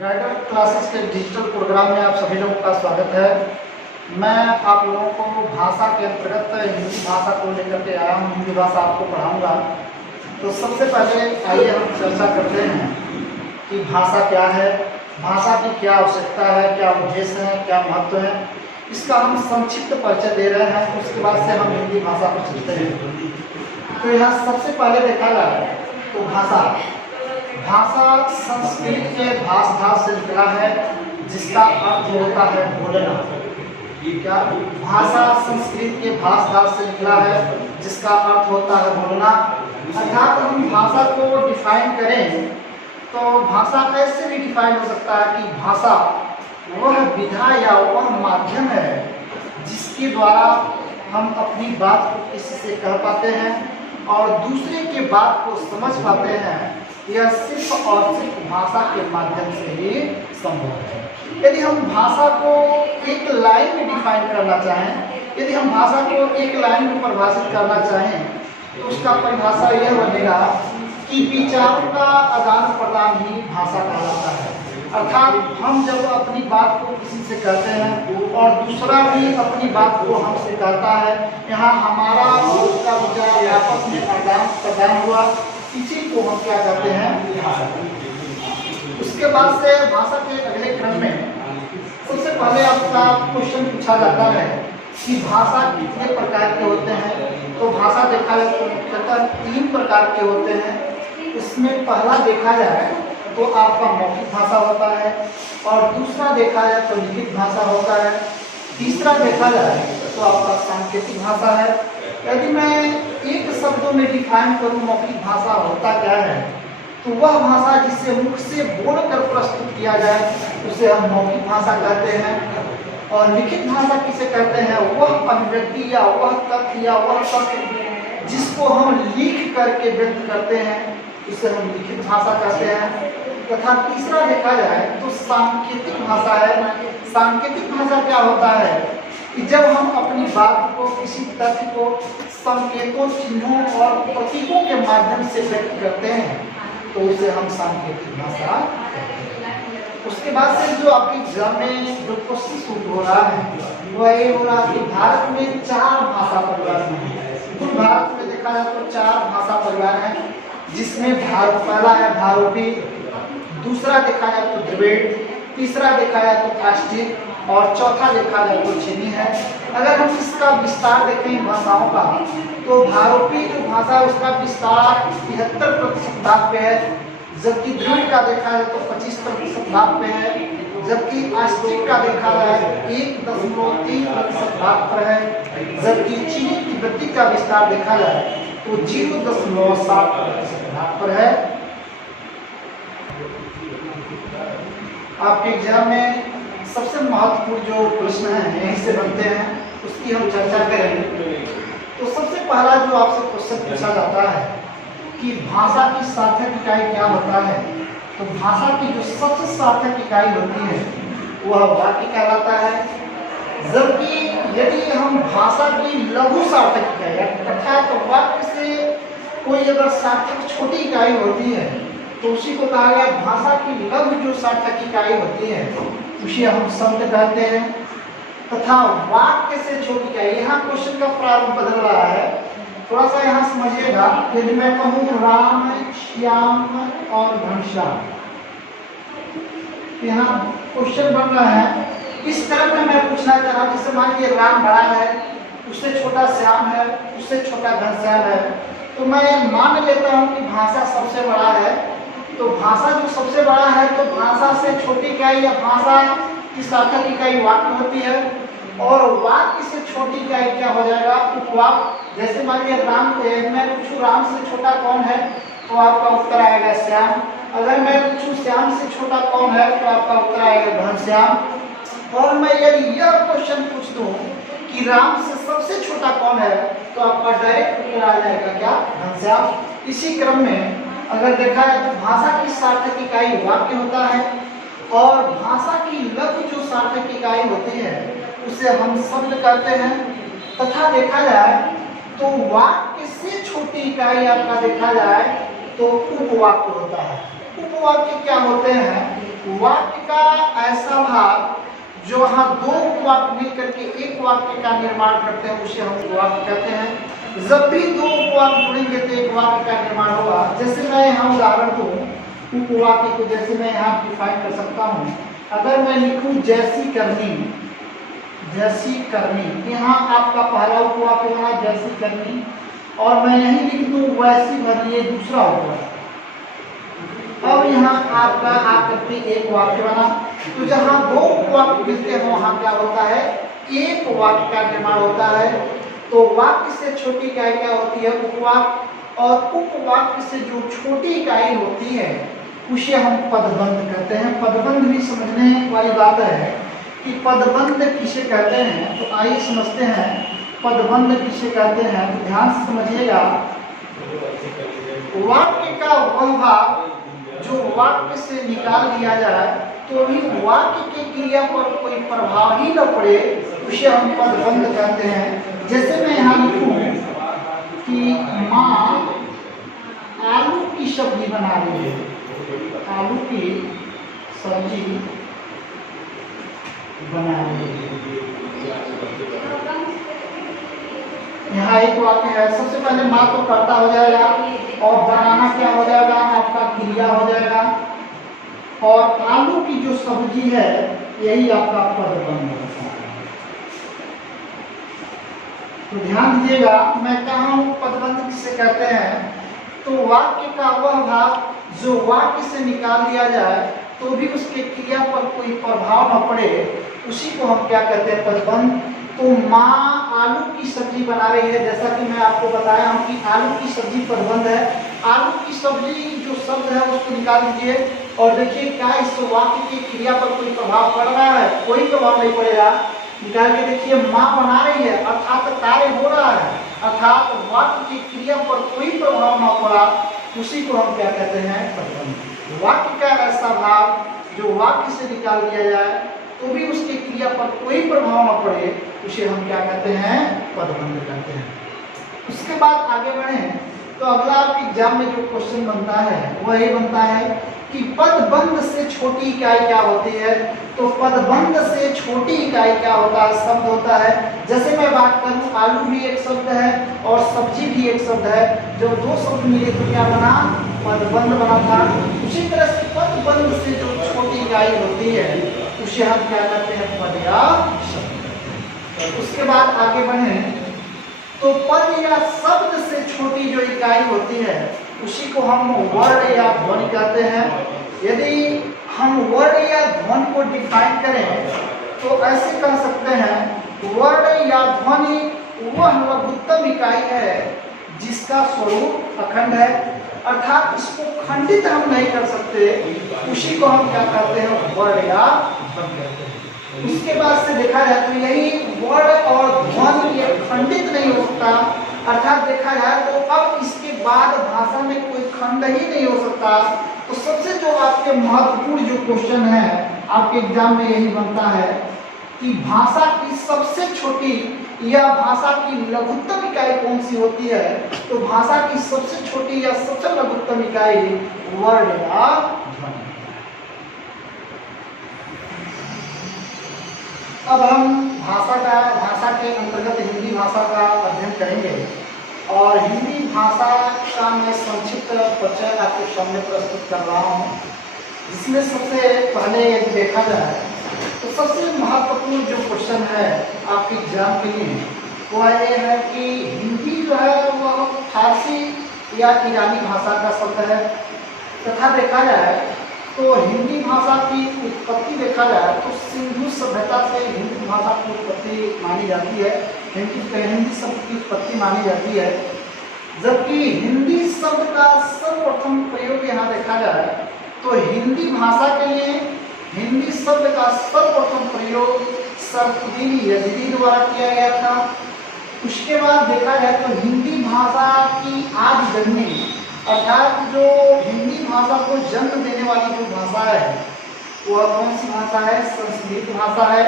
Guider classes के digital programme में आप सभी लोगों का स्वागत है। मैं आप लोगों को भाषा के अंतर्गत हिंदी भाषा को लेकर के आया हूँ। हिंदी भाषा आपको पढ़ाऊँगा। तो सबसे पहले आइए हम चर्चा करते हैं कि भाषा क्या है, भाषा की क्या आवश्यकता है, क्या उद्देश्य है, क्या महत्व है। इसका हम संक्षिप्त परिचय दे रहे हैं, उसके बाद से हम हिंदी भाषा पर चलते हैं। तो यहाँ सबसे पहले देखा जाए तो भाषा संस्कृत के भाषा से निकला है, जिसका अर्थ होता है बोलना। क्या भाषा संस्कृत के भाषा से निकला है, जिसका अर्थ होता है बोलना। अर्थात हम भाषा को डिफाइन करें तो भाषा ऐसे भी डिफाइन हो सकता है कि भाषा वह विधा या वह माध्यम है जिसके द्वारा हम अपनी बात को किसी से कह पाते हैं और दूसरे के बात को समझ पाते हैं। यह सिर्फ और सिर्फ भाषा के माध्यम से ही संभव है। यदि हम भाषा को एक लाइन में डिफाइन करना चाहें, यदि हम भाषा को एक लाइन में परिभाषित करना चाहें तो उसका परिभाषा यह बनेगा कि विचारों का आदान प्रदान ही भाषा कहलाता है। अर्थात हम जब अपनी बात को किसी से कहते हैं और दूसरा भी अपनी बात को हमसे कहता है, यहाँ हमारा और उसका विचार आपस में आदान प्रदान हुआ, इसी को हम क्या कहते हैं, भाषा। उसके बाद से भाषा के अगले क्रम में सबसे पहले आपका क्वेश्चन पूछा जाता है कि भाषा कितने प्रकार के होते हैं। तो भाषा देखा जाए तो मुख्यतः 3 प्रकार के होते हैं। इसमें पहला देखा जाए तो आपका मौखिक भाषा होता है, और दूसरा देखा जाए तो लिखित भाषा होता है, तीसरा देखा जाए तो आपका सांकेतिक भाषा है। यदि मैं एक शब्दों में डिफाइन करूं मौखिक भाषा होता क्या है, तो वह भाषा जिसे मुख से बोलकर प्रस्तुत किया जाए उसे हम मौखिक भाषा कहते हैं। और लिखित भाषा किसे कहते हैं, वह अभिव्यक्ति या वह तथ्य या वह तत्व जिसको हम लिख करके व्यक्त करते हैं उसे हम लिखित भाषा कहते हैं। तथा तीसरा देखा जाए तो सांकेतिक भाषा है। सांकेतिक भाषा क्या होता है कि जब हम अपनी बात को, किसी तथ्य को संकेतों, चिन्हों और प्रतीकों के माध्यम से व्यक्त करते हैं तो उसे हम सांकेतिक भाषा कहते हैं। उसके बाद से जो आपके एग्जाम में जो क्वेश्चन शुरू हो रहा है वह ये हो रहा है कि भारत में 4 भाषा परिवार हैं। कुल भारत में देखा जाए तो 4 भाषा परिवार हैं, जिसमें पहला है भारोपी, दूसरा देखा जाए तो द्रविड़, तीसरा देखा जाए तो कास्टिक और चौथा देखा जाए तो चीनी है। अगर हम इसका विस्तार देखें भाषाओं का तो भारोपी जो भाषा है उसका विस्तार 73% भाग पे है, जबकि द्रविड़ का देखा जाए तो 25% भाग पे है, जबकि कास्टिक का देखा जाए 1.3% भाग पर है, जबकि चीनी तिब्बती का विस्तार देखा जाए तो 0.7% भाग पर है। आपके एग्जाम में सबसे महत्वपूर्ण जो प्रश्न है यहीं से बनते हैं, उसकी हम चर्चा करेंगे। तो सबसे पहला जो आपसे क्वेश्चन पूछा जाता है कि भाषा की सार्थक इकाई क्या होता है, तो भाषा की जो सबसे सार्थक इकाई होती है वह वाक्य कहलाता है। जबकि यदि हम भाषा की लघु सार्थक इकाई अर्थात तो वाक्य से कोई अगर सार्थक छोटी इकाई होती है तो उसी को कहा गया भाषा की लघु जो सार्थक इकाई होती है उसे हम शब्द कहते हैं। तथा वाक्य से छोटी इकाई, यहाँ क्वेश्चन का प्रारूप बदल रहा है, थोड़ा सा यहाँ समझिएगा। यदि मैं कहूँ राम, श्याम और घनश्याम, यहाँ क्वेश्चन बन रहा है इस तरह में मैं पूछना चाह रहा हूँ। जैसे मान लीजिए राम बड़ा है, उससे छोटा श्याम है, उससे छोटा घनश्याम है, तो मैं मान लेता हूँ कि भाषा सबसे बड़ा है। तो भाषा जो सबसे बड़ा है तो भाषा से छोटी इकाई या भाषा की सार्थक इकाई वाक्य होती है, और वाक्य से छोटी इकाई क्या हो जाएगा, उपवाक्य। जैसे मान लीजिए राम मैं पूछूं राम से छोटा कौन है तो आपका उत्तर आएगा श्याम। अगर मैं पूछूं श्याम से छोटा कौन है तो आपका उत्तर आएगा घनश्याम। और मैं यदि यह क्वेश्चन पूछ दूं कि राम से सबसे छोटा कौन है तो आपका डायरेक्ट उत्तर आ जाएगा क्या, घनश्याम। इसी क्रम में अगर देखा जाए तो भाषा की सार्थक इकाई वाक्य होता है, और भाषा की लघु जो सार्थक इकाई होती है उसे हम शब्द कहते हैं। तथा देखा जाए तो वाक्य से छोटी इकाई आपका देखा जाए तो उपवाक्य होता है। उपवाक्य क्या होते हैं वाक्य का ऐसा भाग जो यहाँ दो वाक्य मिलकर के एक वाक्य का निर्माण करते हैं उसे हम वाक्य कहते हैं। जब भी दो उपवाक्य जुड़ेंगे तो एक वाक्य का निर्माण होगा। जैसे मैं यहाँ उदाहरण दूँ उपवाक्य को, जैसे मैं यहाँ डिफाइन कर सकता हूँ। अगर मैं लिखूँ जैसी करनी, जैसी करनी, यहाँ आपका पहला उपवाक्य बना जैसी करनी, और मैं यही लिख दूँ वैसी भरनी, ये दूसरा उपवाक्य। अब यहाँ आपका आकर के एक वाक्य बना। तो जहाँ दो वाक्य मिलते हैं वहाँ क्या होता है, एक वाक्य का निर्माण होता है। तो वाक्य से छोटी इकाई क्या होती है, उपवाक्य, और उपवाक्य से जो छोटी इकाई होती है उसे हम पदबंध कहते हैं। पदबंध भी समझने वाली बात है कि पदबंध किसे कहते हैं। तो आइए समझते हैं पदबंध किसे कहते हैं। तो ध्यान से समझिएगा, वाक्य का वह भाग जो वाक्य से निकाल दिया जाए तो भी वाक्य की क्रिया पर कोई प्रभाव ही न पड़े उसे हम पदबंध कहते हैं। जैसे मैं यहाँ लिखूं कि माँ आलू की सब्जी बना रही है, आलू की सब्जी बना रही है, यहाँ एक वाक्य है। सबसे पहले माँ तो कर्ता हो जाएगा और बनाना क्या हो जाएगा, आपका क्रिया हो जाएगा, और आलू की जो सब्जी है यही आपका पदबंध होता है। तो ध्यान दीजिएगा, मैं कहा हूँ पदबंध किसे कहते हैं। तो वाक्य का वह भाग जो वाक्य से निकाल दिया जाए तो भी उसके क्रिया पर कोई प्रभाव न पड़े उसी को हम क्या कहते हैं, पदबंध। तो माँ आलू की सब्जी बना रही है, जैसा कि मैं आपको बताया हूँ कि आलू की सब्जी पदबंध है। आलू की सब्जी जो शब्द है उसको निकाल दीजिए और देखिए क्या इस वाक्य की क्रिया पर कोई प्रभाव पड़ रहा है, कोई प्रभाव नहीं पड़ेगा। निकाल के देखिए, माँ बना रही है अर्थात कार्य हो रहा है, अर्थात वाक्य की क्रिया पर कोई प्रभाव न पड़ा, उसी को हम क्या कहते हैं, पदबंध। वाक्य का ऐसा भाग जो वाक्य से निकाल दिया जाए तो भी उसकी क्रिया पर कोई प्रभाव न पड़े उसे हम क्या कहते हैं, पदबंध कहते हैं। उसके बाद आगे बढ़े तो अगला आपके एग्जाम में जो क्वेश्चन बनता है वह ये बनता है कि पदबंध से छोटी इकाई क्या होती है। तो पदबंध से छोटी इकाई क्या होता है, शब्द होता है। जैसे मैं बात करूं आलू भी एक शब्द है और सब्जी भी एक शब्द है, जब दो शब्द मिले तो क्या बना, पदबंध बना था। उसी तरह से पदबंध से जो छोटी इकाई होती है उसे हम क्या कहते हैं, पद या शब्द। उसके बाद आगे बढ़े तो पद या शब्द से छोटी जो इकाई होती है उसी को हम वर्ण या ध्वनि कहते हैं। यदि हम वर्ण या ध्वनि को डिफाइन करें तो ऐसे कह सकते हैं, वर्ण या ध्वनि वह लघुत्तम इकाई है जिसका स्वरूप अखंड है, अर्थात इसको खंडित हम नहीं कर सकते, उसी को हम क्या कहते हैं, वर्ण या ध्वनि कहते हैं। उसके बाद से देखा जाए तो यही वर्ण और ध्वनि ये खंडित नहीं हो सकता, अर्थात देखा जाए तो अब इसके बाद भाषा में कोई खंड ही नहीं हो सकता। तो सबसे जो आपके महत्वपूर्ण जो क्वेश्चन है आपके एग्जाम में यही बनता है कि भाषा की सबसे छोटी या भाषा की लघुत्तम इकाई कौन सी होती है। तो भाषा की सबसे छोटी या सबसे लघुत्तम इकाई वर्ण या ध्वनि। अब हम भाषा के अंतर्गत हिंदी भाषा का अध्ययन करेंगे और हिंदी भाषा का मैं संक्षिप्त परिचय आपके सामने प्रस्तुत कर रहा हूँ, जिसमें सबसे पहले यदि देखा जाए तो सबसे महत्वपूर्ण जो क्वेश्चन है आपके एग्जाम के लिए वह ये है कि हिंदी जो है वह फारसी या ईरानी भाषा का शब्द है, तथा देखा जाए तो हिंदी भाषा की उत्पत्ति देखा जाए तो सिंधु सभ्यता से हिंदी भाषा की उत्पत्ति मानी जाती है, हिंदी शब्द की उत्पत्ति मानी जाती है। जबकि हिंदी शब्द का सर्वप्रथम प्रयोग यहाँ देखा जाए तो हिंदी भाषा के लिए हिंदी शब्द का सर्वप्रथम प्रयोग सरफुद्दीन यज़दी द्वारा किया गया था। उसके बाद देखा जाए तो हिंदी भाषा की आदि जननी अर्थात जो हिंदी भाषा को जन्म देने वाली जो भाषा है वह कौन सी भाषा है, संस्कृत भाषा है।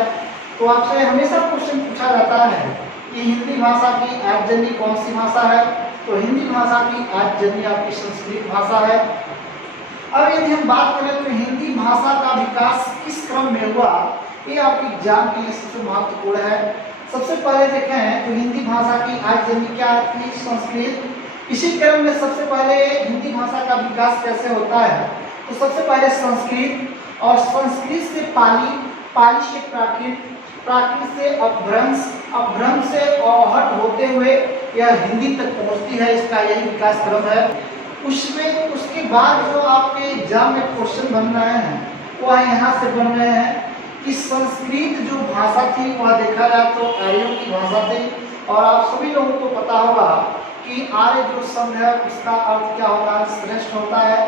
तो आपसे हमेशा क्वेश्चन पूछा जाता है कि हिंदी भाषा की आद्यजन्य कौन सी भाषा है। तो हिंदी भाषा की आद्यजन्य आपकी संस्कृत भाषा है। अब यदि हम बात करें तो हिंदी हिंदी भाषा का विकास किस क्रम में हुआ, ये आपके एग्जाम के लिए सबसे महत्वपूर्ण है। सबसे पहले देखें तो हिंदी भाषा की आज जन्मी क्या थी, संस्कृत। इसी क्रम में सबसे पहले हिंदी भाषा का विकास कैसे होता है, तो सबसे पहले संस्कृत, और संस्कृत से पाली, पाली से प्राकृत, प्राकृत से अपभ्रंश, अपभ्रंश से आहट होते हुए यह हिंदी तक पहुंचती है। इसका यही विकास क्रम है। उसके बाद जो आपके एग्जाम में क्वेश्चन बन रहे हैं वह यहाँ से बन रहे हैं कि संस्कृत जो भाषा थी वह देखा जाए तो आर्यों की भाषा थी, और आप सभी लोगों को पता होगा कि आर्य जो शब्द है उसका अर्थ क्या होता है, श्रेष्ठ होता है।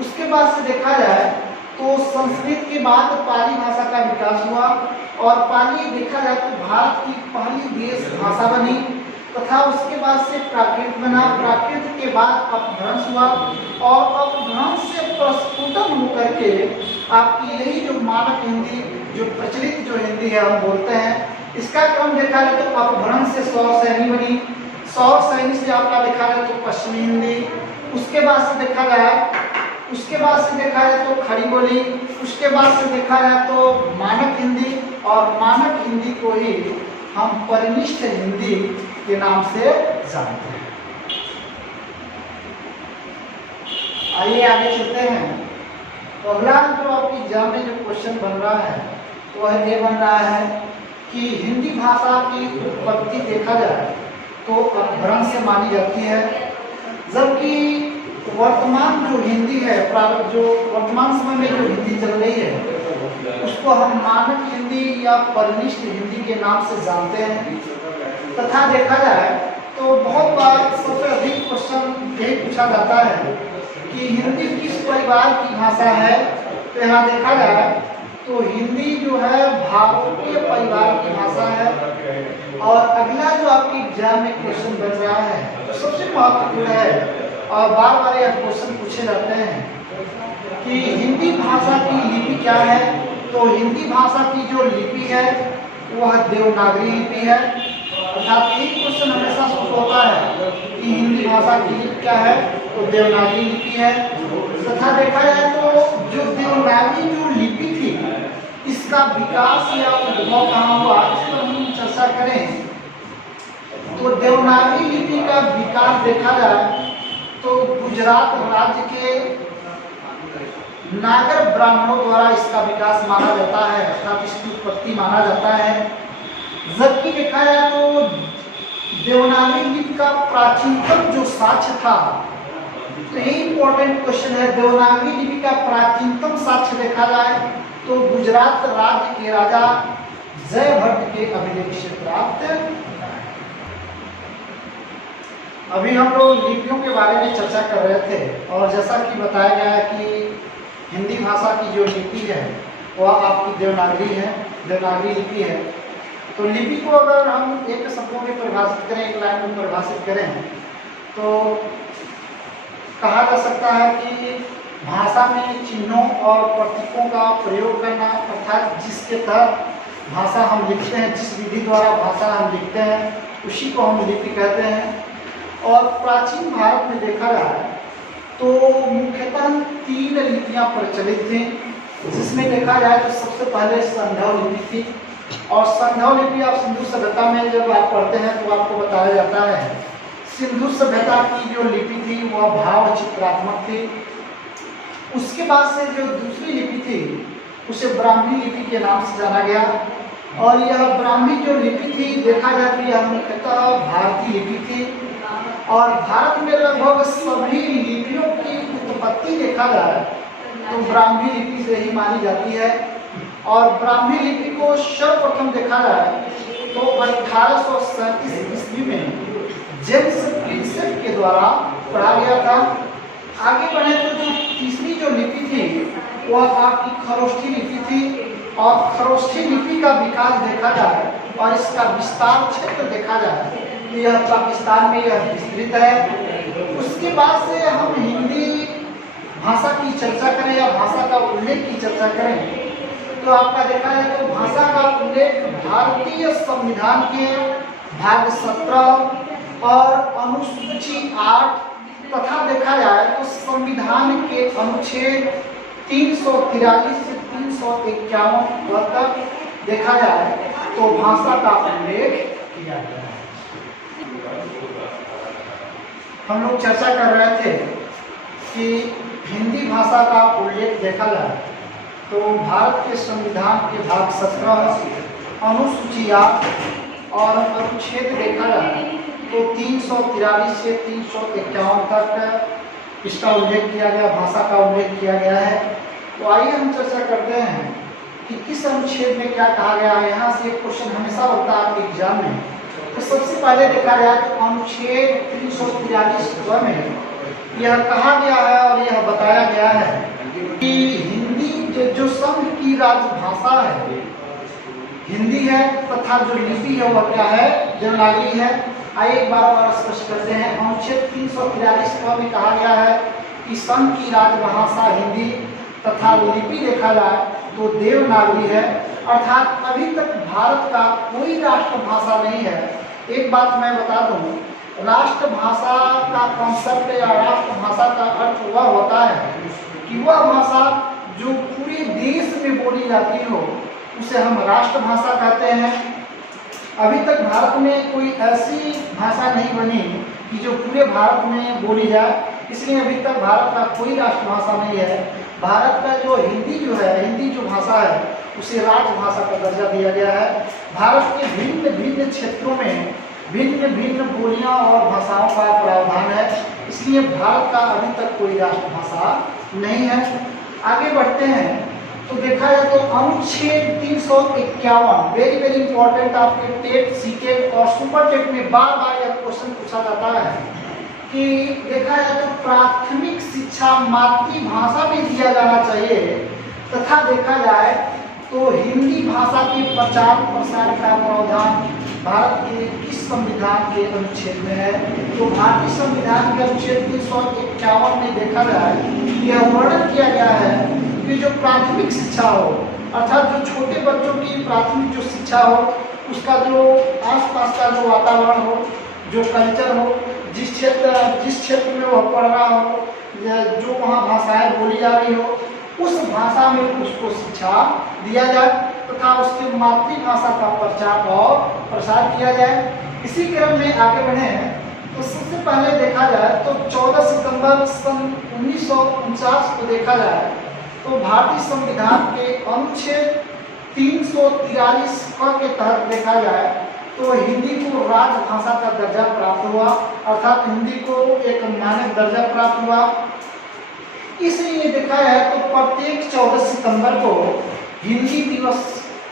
उसके बाद से देखा जाए तो संस्कृत के बाद पाली भाषा का विकास हुआ, और पाली देखा जाए तो भारत की पहली देश भाषा बनी, तथा उसके बाद से प्राकृत बना। प्राकृत के बाद अपभ्रंश हुआ, और अपभ्रंश से प्रस्फुटन होकर के आपकी यही जो मानक हिंदी, जो प्रचलित जो हिंदी है हम बोलते हैं, इसका क्रम देखा जाए तो अपभ्रंश से सौर सैनी बनी, सौर सैनी से आपका देखा जाए तो पश्चिमी हिंदी, उसके बाद से देखा जाए तो खड़ी बोली, उसके बाद से देखा जाए तो मानक हिंदी, और मानक हिंदी को ही हम परिनिष्ठ हिंदी के नाम से जानते हैं। आइए आगे चलते हैं। तो अगला जो आपकी एग्जाम में जो क्वेश्चन बन रहा है वह ये बन रहा है कि हिंदी भाषा की उत्पत्ति देखा जाए तो अपभ्रंश से मानी जाती है, जबकि वर्तमान जो हिंदी है, जो वर्तमान समय में जो हिंदी चल रही है उसको हम मानक हिंदी या परिनिष्ठ हिंदी के नाम से जानते हैं। तथा देखा जाए तो बहुत बार सबसे अधिक क्वेश्चन यही पूछा जाता है कि हिंदी किस परिवार की भाषा है। तो यहाँ देखा जाए तो हिंदी जो है भारतीय परिवार की भाषा है। और अगला जो आपके एग्जाम में क्वेश्चन बन रहा है तो सबसे महत्वपूर्ण है, और बार बार यह क्वेश्चन पूछे जाते हैं कि हिंदी भाषा की लिपि क्या है। तो हिंदी भाषा की जो लिपि है वह देवनागरी लिपि है। अर्थात यही क्वेश्चन हमेशा होता है कि हिंदी भाषा की लिपि क्या है, तो देवनागरी लिपि है। तथा देखा जाए तो जो देवनागरी जो लिपि थी इसका विकास या उद्भव कहाँ हुआ, इस पर हम चर्चा करें। तो देवनागरी लिपि का विकास देखा जाए तो गुजरात राज्य के नागर ब्राह्मणों द्वारा इसका विकास माना जाता है, अर्थात इसकी उत्पत्ति माना जाता है। जबकि देखा जाए तो देवनागरी लिपि का प्राचीनतम जो साक्ष्य था, तो ये इंपॉर्टेंट क्वेश्चन है, देवनागरी लिपि का प्राचीनतम साक्ष्य देखा जाए तो गुजरात राज्य के राजा जयभट्ट के अभिलेख से प्राप्त। अभी हम लोग लिपियों के बारे में चर्चा कर रहे थे, और जैसा कि बताया गया है कि हिंदी भाषा की जो लिपि है वह आपकी देवनागरी है, देवनागरी लिपि है। तो लिपि को अगर हम एक शब्दों में परिभाषित करें, एक लाइन में परिभाषित करें, तो कहा जा सकता है कि भाषा में चिन्हों और प्रतीकों का प्रयोग करना, अर्थात जिसके तहत भाषा हम लिखते हैं, जिस विधि द्वारा भाषा हम लिखते हैं उसी को हम लिपि कहते हैं। और प्राचीन भारत में देखा जाए तो मुख्यतः 3 लिपियाँ प्रचलित थी, जिसमें देखा जाए तो सबसे पहले संधव लिपि थी। और संधव लिपि आप सिंधु सभ्यता में जब आप पढ़ते हैं तो आपको बताया जाता है सिंधु सभ्यता की जो लिपि थी वह भाव चित्रात्मक थी। उसके बाद से जो दूसरी लिपि थी उसे ब्राह्मी लिपि के नाम से जाना गया। और यह ब्राह्मी जो लिपि थी देखा जाए तो यह मुख्यतः भारतीय लिपि थी। और भारत में लगभग सभी लिपियों की उत्पत्ति देखा जाए तो ब्राह्मी लिपि से ही मानी जाती है। और ब्राह्मी लिपि को सर्वप्रथम देखा जाए तो 1837 ईस्वी में जेम्स प्रिंसेप के द्वारा पढ़ा गया था। आगे बढ़े तो जो तीसरी जो लिपि थी वह आपकी खरोष्ठी लिपि थी। और खरोष्ठी लिपि का विकास देखा जाए और इसका विस्तार क्षेत्र देखा जाए तो यह पाकिस्तान में यह विस्तृत है। उसके बाद से हम हिंदी भाषा की चर्चा करें या भाषा का उल्लेख की चर्चा करें तो आपका देखा जाए तो भाषा का उल्लेख भारतीय संविधान के भाग 17 और अनुसूची 8 तथा देखा जाए तो संविधान के अनुच्छेद 343 से 351 पद तक देखा जाए तो भाषा का उल्लेख किया गया है। हम लोग चर्चा कर रहे थे कि हिंदी भाषा का उल्लेख देखा जाए तो भारत के संविधान के भाग 17 अनुसूची 8 और अनुच्छेद देखा जाए तो 343 से 351 तक इसका उल्लेख किया गया, भाषा का उल्लेख किया गया है। तो आइए हम चर्चा करते हैं कि किस अनुच्छेद में क्या कहा गया है। यहाँ से एक क्वेश्चन हमेशा होता है आपके एग्जाम में। तो सबसे पहले देखा जाए तो अनुच्छेद 343 में यह कहा गया है और यह बताया गया है कि हिंदी जो संघ की राजभाषा है हिंदी है तथा जो लिपि है वह क्या है, देवनागरी है। आइए एक बार स्पष्ट करते हैं। अनुच्छेद 343 में कहा गया है कि संघ की राजभाषा हिंदी तथा लिपि देखा जाए तो देवनागरी है, अर्थात अभी तक भारत का कोई राष्ट्रभाषा नहीं है। एक बात मैं बता दूं, राष्ट्रभाषा का कॉन्सेप्ट या राष्ट्रभाषा का अर्थ वह होता है कि वह भाषा जो पूरे देश में बोली जाती हो उसे हम राष्ट्रभाषा कहते हैं। अभी तक भारत में कोई ऐसी भाषा नहीं बनी कि जो पूरे भारत में बोली जाए, इसलिए अभी तक भारत का कोई राष्ट्रभाषा नहीं है। भारत का जो हिंदी जो भाषा है उसे राजभाषा का दर्जा दिया गया है। भारत के भिन्न भिन्न क्षेत्रों में भिन्न भिन्न बोलियां और भाषाओं का प्रावधान है, इसलिए भारत का अभी तक कोई राष्ट्रभाषा नहीं है। आगे बढ़ते हैं तो देखा जाए तो अनुच्छेद 351 वेरी वेरी इंपॉर्टेंट, आपके टेट, सीटेट और सुपर टेट में बार बार यह क्वेश्चन पूछा जाता है कि देखा जाए तो प्राथमिक शिक्षा मातृभाषा में दिया जाना चाहिए तथा देखा जाए तो हिंदी भाषा के प्रचार प्रसार का प्रावधान भारत के किस संविधान के अनुच्छेद में है। तो भारतीय संविधान के अनुच्छेद 351 में देखा जाए यह वर्णन किया गया है कि जो प्राथमिक शिक्षा हो, अर्थात जो छोटे बच्चों की प्राथमिक जो शिक्षा हो, उसका जो आसपास का जो वातावरण हो, जो कल्चर हो, जिस क्षेत्र में वह पढ़ रहा हो, जो वहाँ भाषाएं बोली जा रही हो, उस भाषा में उसको शिक्षा दिया जाए तथा उसकी मातृभाषा का प्रचार और प्रसार किया जाए। इसी क्रम में आगे बढ़े तो सबसे पहले देखा जाए तो 14 सितंबर सन 1949 को देखा जाए तो भारतीय संविधान के अनुच्छेद 343 के तहत देखा जाए तो हिंदी को राजभाषा का दर्जा प्राप्त हुआ, अर्थात हिंदी को एक मानक दर्जा प्राप्त हुआ। इसलिए देखा है तो प्रत्येक 14 सितंबर को हिंदी दिवस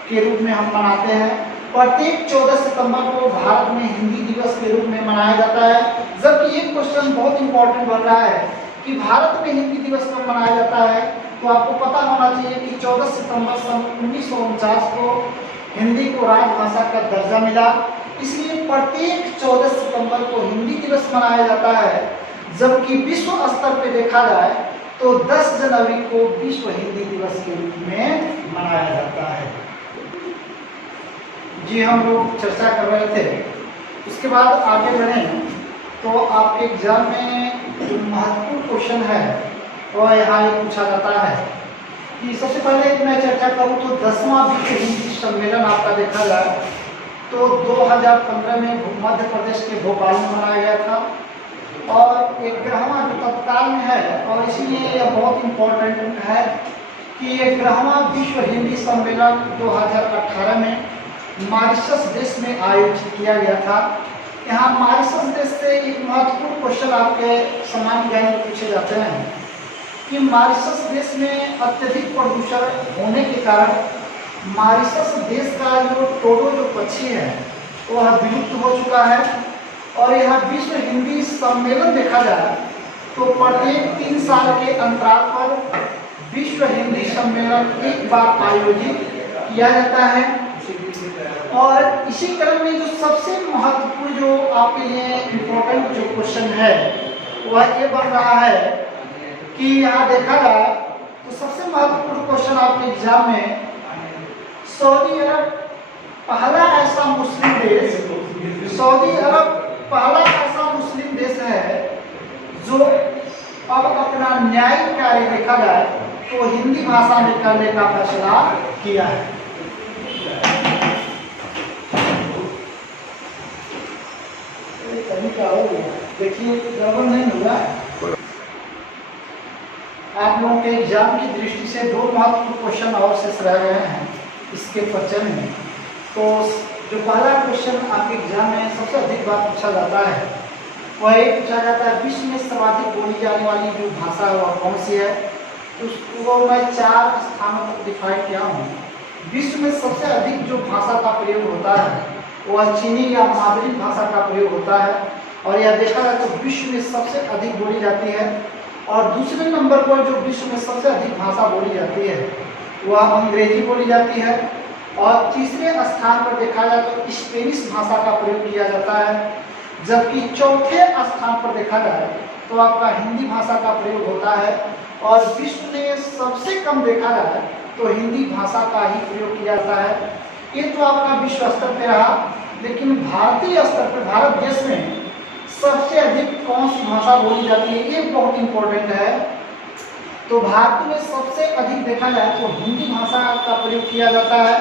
के रूप में हम मनाते हैं। प्रत्येक 14 सितंबर को भारत में हिंदी दिवस के रूप में मनाया जाता है। जबकि एक क्वेश्चन बहुत इंपॉर्टेंट बन रहा है कि भारत में हिंदी दिवस कब मनाया जाता है, तो आपको पता होना चाहिए कि 14 सितंबर सन 1949 को हिंदी को राजभाषा का दर्जा मिला, इसलिए प्रत्येक 14 सितंबर को हिंदी दिवस मनाया जाता है। जबकि विश्व स्तर पर देखा जाए तो 10 जनवरी को विश्व हिंदी दिवस के रूप में मनाया जाता है। जी हम लोग चर्चा कर रहे थे, उसके बाद आगे बढ़ें तो आपके एग्जाम में जो महत्वपूर्ण क्वेश्चन है वह यहाँ पूछा जाता है कि सबसे पहले मैं चर्चा करूँ तो 10वां विश्व हिंदी सम्मेलन आपका देखा जाए तो 2015 में मध्य प्रदेश के भोपाल में मनाया गया था और 11वां जो तत्काल में है और इसीलिए यह बहुत इम्पोर्टेंट है कि 11वां विश्व हिंदी सम्मेलन 2018 में मॉरिशस देश में आयोजित किया गया था। यहाँ मॉरिशस देश से एक महत्वपूर्ण क्वेश्चन आपके सामान्य ज्ञान में पूछे जाते हैं कि मॉरिशस देश में अत्यधिक प्रदूषण होने के कारण मॉरिशस देश का जो टोडो जो पक्षी है वह विलुप्त हो चुका है और यहाँ विश्व हिंदी सम्मेलन देखा जाए तो प्रत्येक 3 साल के अंतराल पर विश्व हिंदी सम्मेलन एक बार आयोजित किया जाता है। और इसी क्रम में जो सबसे महत्वपूर्ण जो आपके लिए इम्पोर्टेंट जो क्वेश्चन है वह ये बन रहा है कि यहाँ देखा जाए तो सबसे महत्वपूर्ण क्वेश्चन आपके एग्जाम में सऊदी अरब पहला ऐसा मुस्लिम देश है जो अब अपना न्यायिक कार्य देखा जाए तो हिंदी भाषा में करने का फैसला किया है। क्या हो गया, देखिए गड़बड़ नहीं हुआ है। आप लोगों के एग्जाम की दृष्टि से दो महत्वपूर्ण क्वेश्चन और शेष रह गए हैं इसके परिचय में। तो जो पहला क्वेश्चन आपके एग्जाम में सबसे अधिक बार पूछा जाता है वह एक पूछा जाता है, विश्व में सर्वाधिक बोली जाने वाली जो भाषा है वह कौन सी है। उसको मैं 4 स्थानों तक डिफाइन किया हूँ। विश्व में सबसे अधिक जो भाषा का प्रयोग होता है वह चीनी या मादरी भाषा का प्रयोग होता है, और यह देखा जाए तो विश्व में सबसे अधिक बोली जाती है। और दूसरे नंबर पर जो विश्व में सबसे अधिक भाषा बोली जाती है वह अंग्रेजी बोली जाती है, और तीसरे स्थान पर देखा जाए तो स्पेनिश भाषा का प्रयोग किया जाता है, जबकि चौथे स्थान पर देखा जाए तो आपका हिंदी भाषा का प्रयोग होता है। और विश्व में सबसे कम देखा जाए तो हिंदी भाषा का ही प्रयोग किया जाता है। ये तो आपका विश्व स्तर पे रहा, लेकिन भारतीय स्तर पर भारत देश में सबसे अधिक कौन सी भाषा बोली जाती है ये बहुत इंपॉर्टेंट है। तो भारत में सबसे अधिक देखा जाए तो हिंदी भाषा का प्रयोग किया जाता है,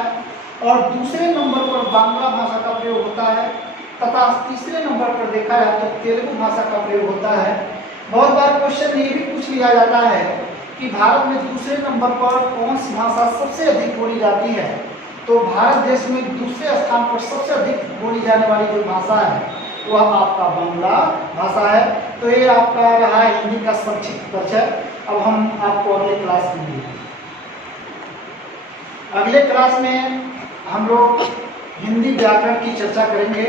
और दूसरे नंबर पर बांग्ला भाषा का प्रयोग होता है, तथा तीसरे नंबर पर देखा जाए तो तेलुगु भाषा का प्रयोग होता है। बहुत बार क्वेश्चन ये भी पूछ लिया जाता है कि भारत में दूसरे नंबर पर कौन सी भाषा सबसे अधिक बोली जाती है। तो भारत देश में दूसरे स्थान पर सबसे अधिक बोली जाने वाली जो भाषा है वह आपका बांग्ला भाषा है। तो ये आपका रहा हिंदी का संक्षिप्त परिचय। अब हम आपको अगले क्लास में मिलेंगे। अगले क्लास में हम लोग हिंदी व्याकरण की चर्चा करेंगे,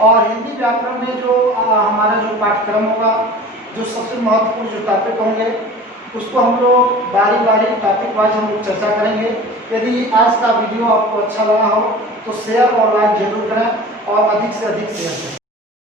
और हिंदी व्याकरण में जो हमारा जो पाठ्यक्रम होगा, जो सबसे महत्वपूर्ण जो टॉपिक होंगे उसको हम लोग बारी बारी टॉपिक वाइज हम लोग चर्चा करेंगे। यदि आज का वीडियो आपको अच्छा लगा हो तो शेयर और लाइक जरूर करें, और अधिक से अधिक शेयर करें।